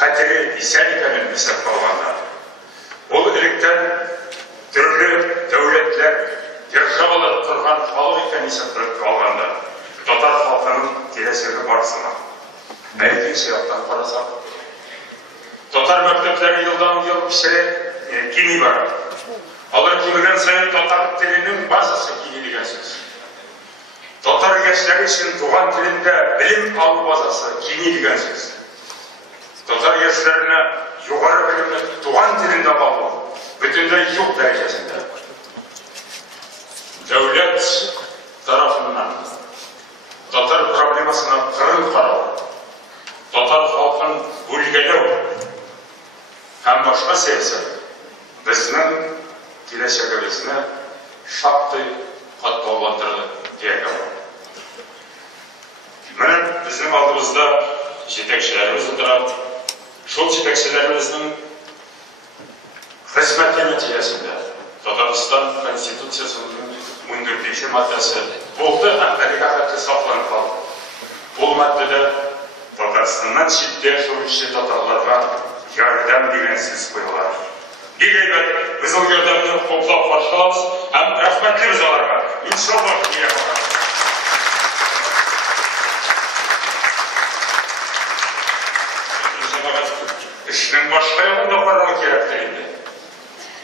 қатері исән екенін есеп алғанда, ол иліктен түрлі дәулетлер, державалар тұрған халық екенін есептеп алғанда, татар халқының келешегі барысына әлгі сияқтан қарасақ, татар мектептері жылдан ел пішіре кеми бар. Алар кемеген сайын татар тілінің базасы кеми деген сөз. Татар кешілері үшін туған тілінде білім алу базасы кеми деген сөз. Татар кешілеріне жоғары білімді туған тілінде алу бүтіндей жоқ дәрежесінде. Дәулет тарапынан татар проблемасына қырын қарау, татар халқын бөлгелеу һәм башқа саясат біздің келешегімізді шаптай қаттауландырды дегенге болады. Міне біздің алдымызда жетекшілеріміз отырады. Сол жетекшілеріміздің қызмет нәтижесінде Татарстан Конституциясының 14-ші маддасы болды һәм әлеге сақланып қалды. Бұл маддада Татарстаннан шетте жүруші татарларға ярдәм деген сөз қойылады. Егер біз ол ярдәмді қолдап қарсы һәм рахмәтліміз оларға. Иншаллах дей алады. Ішінің башқа яғында қарауы керек дегенде.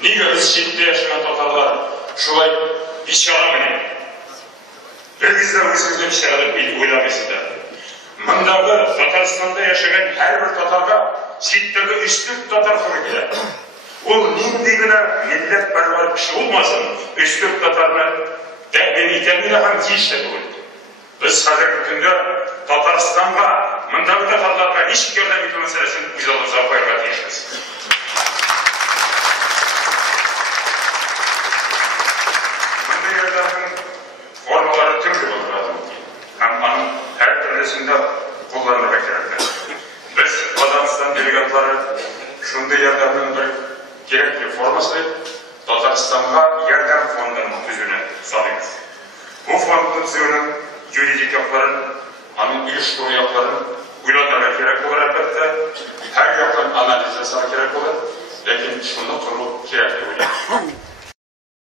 Неге біз шетте yaşayan татарлар шулай бишара міне? Bir кезде өзіңізді бишара деп ойламайсыздар. Мұндағы Татарстанда yaşayan әрбір татарға шеттегі 3-4 татар құры келеді. Ол нендегіні миллет бәрбар кіші болмасын, 3-4 татарны дәмін етеміне һәм тиісті бүгін. Біз қазіргі күнде Татарстанға, мұндағы татарларға ешбір ярдәм ету мәселесін өз алдымызға қоярға тиіспіз. Мұндай ярдәмнің формалары түрлі болуы һәм аның әртүрлісінде қолдануға керек. Біз Қазақстан делегатлары шундай ярдәмнің бір керекті формасы Татарстанға ярдәм фондының түзуіне салымыз. Бұл фондың түзуінің юридик якларын, аның ұйыштыру якларын уйлатырга керек булыр әлбәттә. Һәр яктан анализ жасарга керек булыр, ләкин шуны құру керек дип уйлыйм.